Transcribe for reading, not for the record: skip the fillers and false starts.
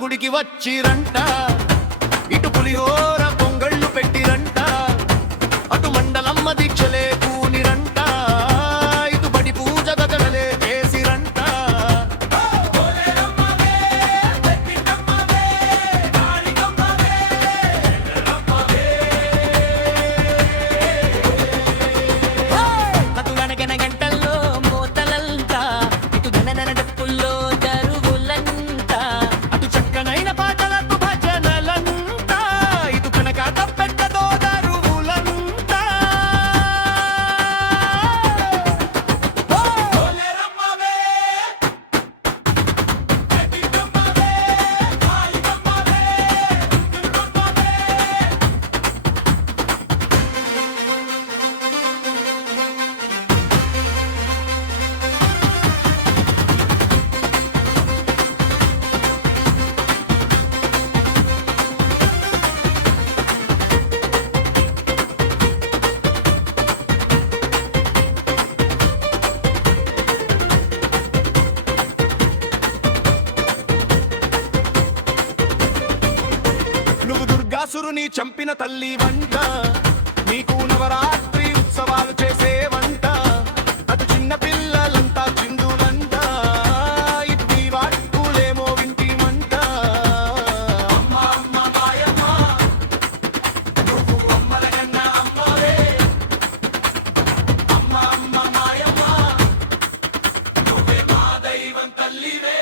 గుడికి వచ్చిరంట ఇటు పులిహోర పొంగళ్ళు పెట్టిరంట అటు మండలమ్మ దీక్షలే కూనిరంట ఇటు బడి పూజ గజలలే చేసిరంట నతులనగన గంటల్లో మోతలంతా ఇటు ధనధన డప్పుల్లో దరువులంతా అటు చక్కనైన పాటలకు భజనలంతా ఇటు కనక తప్పెట్టదో దరువులంతా నువ్వు దుర్గాసురుని చంపిన తల్లి వంట నీకు నవరాత్రి ఉత్సవాలు చేసే వంట అటు చిన్న పిల్లలంతా చిందులంట ఇట్టి వాటులేమో వింటి మంట అమ్మ అమ్మ మాయమ్మ నువ్వు అమ్మల కన్న అమ్మవే అమ్మ అమ్మ మాయమ్మ నువ్వే మా దైవం తల్లివే